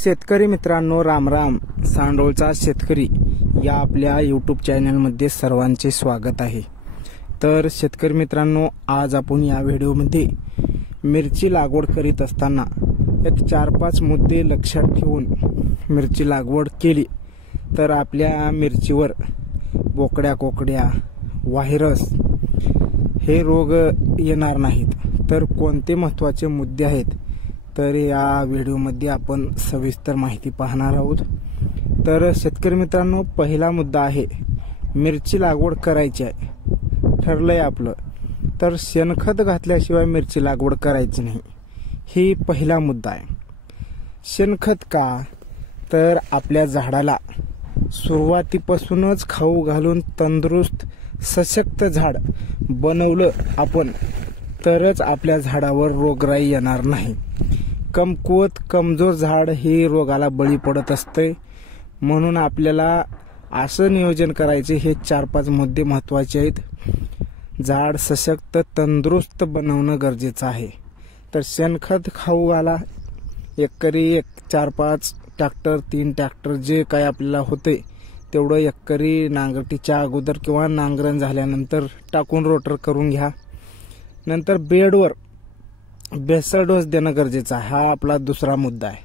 शेतकरी मित्रांनो, रामराम. सांडोळचा शेतकरी या आपल्या यूट्यूब चॅनलमध्ये सर्वांचे स्वागत आहे. तर शेतकरी मित्रांनो, आज आपण या व्हिडिओमध्ये मिरची लागवड करीत असताना एक 4-5 मुद्दे लक्षात ठेवून मिरची लागवड केली तर आपल्या मिरचीवर बोकड्या कोकड्या, व्हायरस हे रोग येणार नाहीत. तर कोणते महत्त्वाचे मुद्दे आहेत तर या व्हिडिओमध्ये आपण सविस्तर माहिती पाहणार आहोत. तर शेतकरी मित्रांनो, पहिला मुद्दा आहे, मिरची लागवड करायची आहे, ठरलंय आपलं, तर शेणखत घातल्याशिवाय मिरची लागवड करायची नाही. ही पहिला मुद्दा आहे. शेणखत का, तर आपल्या झाडाला सुरुवातीपासूनच खाऊ घालून तंदुरुस्त सशक्त झाड बनवलं आपण तरच आपल्या झाडावर रोगराई येणार नाही. कमकुवत कमजोर झाड हे रोगाला बळी पडत असते. म्हणून आपल्याला असं नियोजन करायचे, हे 4-5 मुद्दे महत्त्वाचे आहेत. झाड सशक्त तंदुरुस्त बनवणं गरजेचं आहे. तर शेणखत खाऊ घाला, एकरी 4-5 ट्रॅक्टर 3 ट्रॅक्टर जे काय आपल्याला होते तेवढं एकरी नांगरटीच्या अगोदर किंवा नांगरण झाल्यानंतर टाकून रोटर करून घ्या. नंतर बेडवर बेसल डोस देणं गरजेचं आहे. हा आपला दुसरा मुद्दा आहे.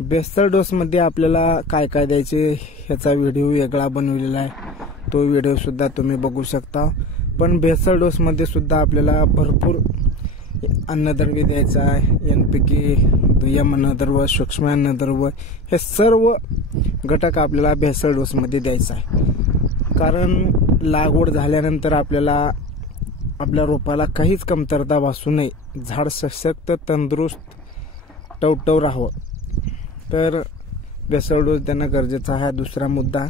बेसल डोसमध्ये आपल्याला काय काय द्यायचे ह्याचा व्हिडिओ वेगळा बनवलेला आहे, तो व्हिडिओ सुद्धा तुम्ही बघू शकता. पण बेसल डोसमध्ये सुद्धा आपल्याला भरपूर अन्नद्रव्य द्यायचं आहे. NPK, दुय्यम अन्नद्रव्य, सूक्ष्म अन्नद्रव्य हे सर्व घटक आपल्याला बेसल डोसमध्ये द्यायचं आहे. कारण लागवड झाल्यानंतर आपल्याला आपल्या रोपाला काहीच कमतरता भासू नये, झाड सशक्त तंदुरुस्त टवटव राहावं, तर बेसल डोस देणं गरजेचं आहे. हा दुसरा मुद्दा.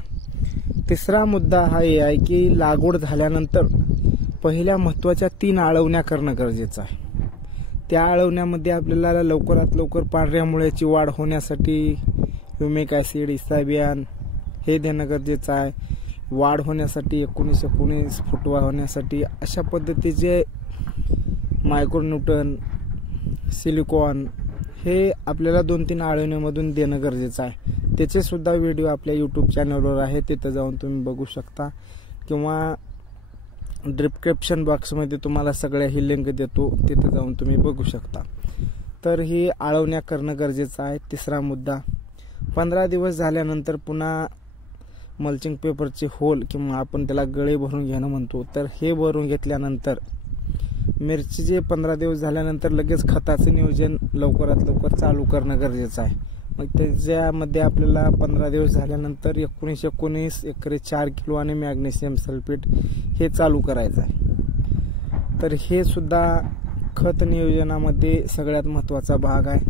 तिसरा मुद्दा हा हे आहे की लागवड झाल्यानंतर पहिल्या महत्त्वाच्या 3 आळवण्या करणं गरजेचं आहे. त्या आळवण्यामध्ये आपल्याला लवकरात लवकर पांढऱ्या मुळ्याची वाढ होण्यासाठी ह्युमिक ॲसिड, इसाबियान हे देणं गरजेचं आहे. वाढ होण्यासाठी 19-19 फुटवा होण्यासाठी अशा पद्धतीचे मायक्रोन्यूटन, सिलिकॉन हे आपल्याला 2-3 आळवण्यामधून देणं गरजेचं आहे. त्याचे सुद्धा व्हिडिओ आपल्या यूट्यूब चॅनलवर आहे, तिथं जाऊन तुम्ही बघू शकता, किंवा डिस्क्रिप्शन बॉक्समध्ये तुम्हाला सगळ्या ही लिंक देतो, तिथं जाऊन तुम्ही बघू शकता. तर ही आळवण्या करणं गरजेचं आहे. तिसरा मुद्दा. 15 दिवस झाल्यानंतर पुन्हा मल्चिंग पेपरचे होल किंवा आपण त्याला गळे भरून घेणं म्हणतो, तर हे भरून घेतल्यानंतर मिरचीचे 15 दिवस झाल्यानंतर लगेच खताचं नियोजन लवकरात लवकर चालू करणं गरजेचं आहे. मग त्याच्यामध्ये आपल्याला 15 दिवस झाल्यानंतर 19-19 एकरी 4 किलो आणि मॅग्नेशियम सल्फेट हे चालू करायचं आहे. तर हे सुद्धा खत नियोजनामध्ये सगळ्यात महत्त्वाचा भाग आहे.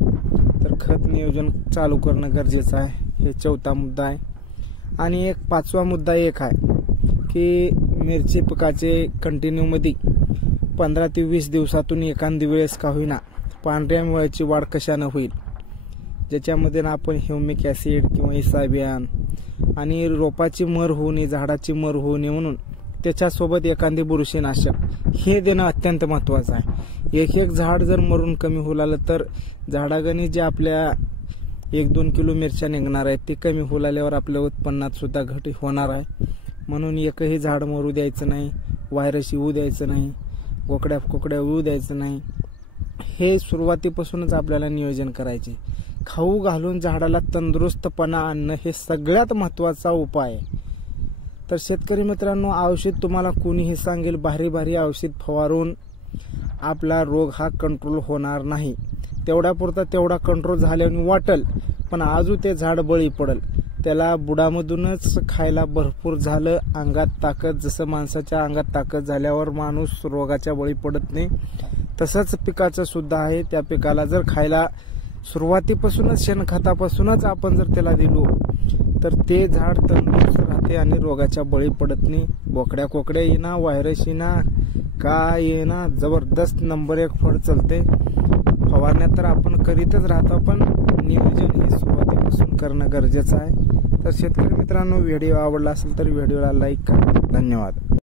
तर खत नियोजन चालू करणं गरजेचं आहे. हे 4था मुद्दा आहे. आणि एक 5वा मुद्दा एक आहे की मिरची पिकाचे कंटिन्यूमध्ये 15 ते 20 दिवसातून एखादी वेळेस का होईना पांढऱ्या मुळ्याची वाढ कशानं होईल, ज्याच्यामध्ये आपण ह्युमिक ॲसिड किंवा इसाबियान आणि रोपाची मर होऊ नये, झाडाची मर होऊ नये म्हणून त्याच्यासोबत एखादी बुरशीनाशक हे देणं अत्यंत महत्त्वाचं आहे. एक झाड जर मरून कमी होऊ लागलं तर झाडागणी जे आपल्या 1-2 किलो मिरच्या निघणार आहेत ते कमी होऊ लागल्यावर आपल्या उत्पन्नात सुद्धा घट होणार आहे. म्हणून एकही झाड मरू द्यायचं नाही, व्हायरस येऊ द्यायचं नाही, कोकड्या येऊ द्यायचं नाही. हे सुरुवातीपासूनच आपल्याला नियोजन करायचे. खाऊ घालून झाडाला तंदुरुस्तपणा आणणं हे सगळ्यात महत्त्वाचा उपाय आहे. तर शेतकरी मित्रांनो, औषध तुम्हाला कोणीही सांगेल भारी औषध फवारून आपला रोग हा कंट्रोल होणार नाही. तेवढ्यापुरता तेवढा कंट्रोल झाल्याने वाटल, पण आजू ते झाड बळी पडल. त्याला बुडामधूनच खायला भरपूर झालं, अंगात ताकद, जसं माणसाच्या अंगात ताकद झाल्यावर माणूस रोगाच्या बळी पडत नाही, तसंच पिकाचं सुद्धा आहे. त्या पिकाला जर खायला सुरुवातीपासूनच शेणखतापासूनच आपण जर त्याला दिलो तर ते झाड तंदुरुस्त राहते आणि रोगाच्या बळी पडत नाही. बोकड्या कोकड्या येणार, व्हायरस येणार, काय येणार, जबरदस्त नंबर 1 फळ चलते. फवारण्या तर आपण करीतच राहतो, पण नियोजन हे सुरुवातीपासून करणं गरजेचं आहे. तर शेतकरी मित्रांनो, व्हिडिओ आवडला असेल तर व्हिडिओला लाईक करा. धन्यवाद.